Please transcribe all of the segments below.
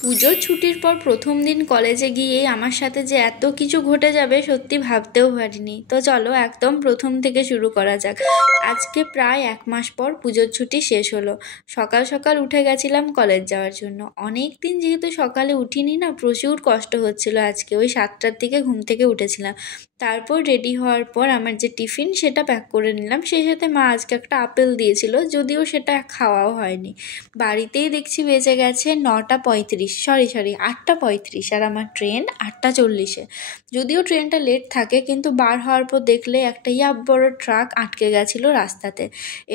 পুজোর ছুটির পর প্রথম দিন কলেজে গিয়ে আমার সাথে যে এত কিছু ঘটে যাবে সত্যি ভাবতেও পারিনি। তো চলো একদম প্রথম থেকে শুরু করা যাক। আজকে প্রায় 1 মাস পর পুজোর ছুটি শেষ হলো। সকাল সকাল উঠে গেছিলাম কলেজ যাওয়ার জন্য। অনেক দিন যেহেতু সকালে উঠিনি না, প্রচুর কষ্ট হচ্ছিল। আজকে ওই 7টার দিকে ঘুম থেকে উঠেছিলাম। তারপর রেডি হওয়ার পর আমার যে টিফিন সেটা প্যাক করে নিলাম। সেই সাথে মা আজকে একটা আপেল দিয়েছিল, যদিও সেটা খাওয়াও হয়নি। বাড়িতেই দেখছি বেজে গেছে 9টা 35, সরি 8টা 35, আর আমার ট্রেন 8টা 40-এ। যদিও ট্রেনটা লেট থাকে, কিন্তু বার হওয়ার পর দেখলে একটা বড় ট্রাক আটকে গেছিলো রাস্তাতে।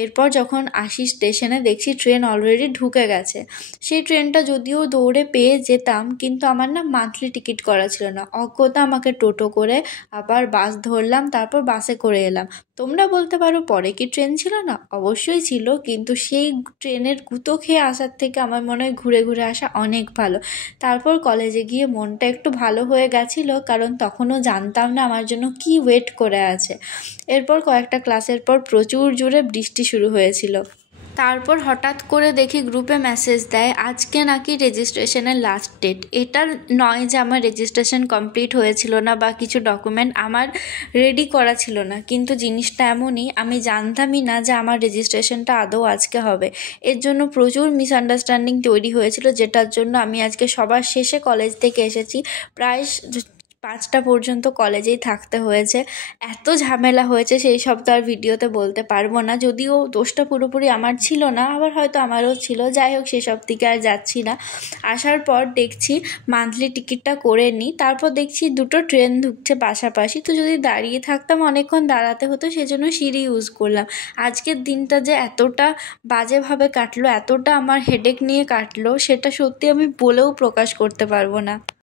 এরপর যখন আসি স্টেশনে দেখছি ট্রেন অলরেডি ঢুকে গেছে। সেই ট্রেনটা যদিও দৌড়ে পেয়ে যেতাম, কিন্তু আমার না মান্থলি টিকিট করা ছিল না। অজ্ঞতা আমাকে টোটো করে আবার বাস ধরলাম, তারপর বাসে করে এলাম। তোমরা বলতে পারো পরে কি ট্রেন ছিল না? অবশ্যই ছিল, কিন্তু সেই ট্রেনের গুঁতো খেয়ে আসার থেকে আমার মনে হয় ঘুরে ঘুরে আসা অনেক ভালো। তারপর কলেজে গিয়ে মনটা একটু ভালো হয়ে গেছিলো, কারণ তখনও জানতাম না আমার জন্য কি ওয়েট করে আছে। এরপর কয়েকটা ক্লাসের পর প্রচুর জোরে বৃষ্টি শুরু হয়েছিল। তারপর হঠাৎ করে দেখি গ্রুপে মেসেজ দেয় আজকে নাকি রেজিস্ট্রেশনের লাস্ট ডেট। এটা নয় যে আমার রেজিস্ট্রেশন কমপ্লিট হয়েছিল না বা কিছু ডকুমেন্ট আমার রেডি করা ছিল না, কিন্তু জিনিসটা এমনই, আমি জানতামই না যে আমার রেজিস্ট্রেশনটা আদৌ আজকে হবে। এর জন্য প্রচুর মিসআন্ডারস্ট্যান্ডিং তৈরি হয়েছিল, যেটার জন্য আমি আজকে সবার শেষে কলেজ থেকে এসেছি। প্রায় 5টা পর্যন্ত কলেজেই থাকতে হয়েছে। এত ঝামেলা হয়েছে সেই সব তো আর ভিডিওতে বলতে পারবো না। যদিও দোষটা পুরোপুরি আমার ছিল না, আবার হয়তো আমারও ছিল। যাই হোক, সেসব দিকে আর যাচ্ছি না। আসার পর দেখছি মান্থলি টিকিটটা করে নিই। তারপর দেখছি দুটো ট্রেন ঢুকছে পাশাপাশি, তো যদি দাঁড়িয়ে থাকতাম অনেকক্ষণ দাঁড়াতে হতো, সেজন্য সিঁড়ি ইউজ করলাম। আজকের দিনটা যে এতটা বাজেভাবে কাটলো, এতটা আমার হেডেক নিয়ে কাটলো, সেটা সত্যি আমি বলেও প্রকাশ করতে পারবো না।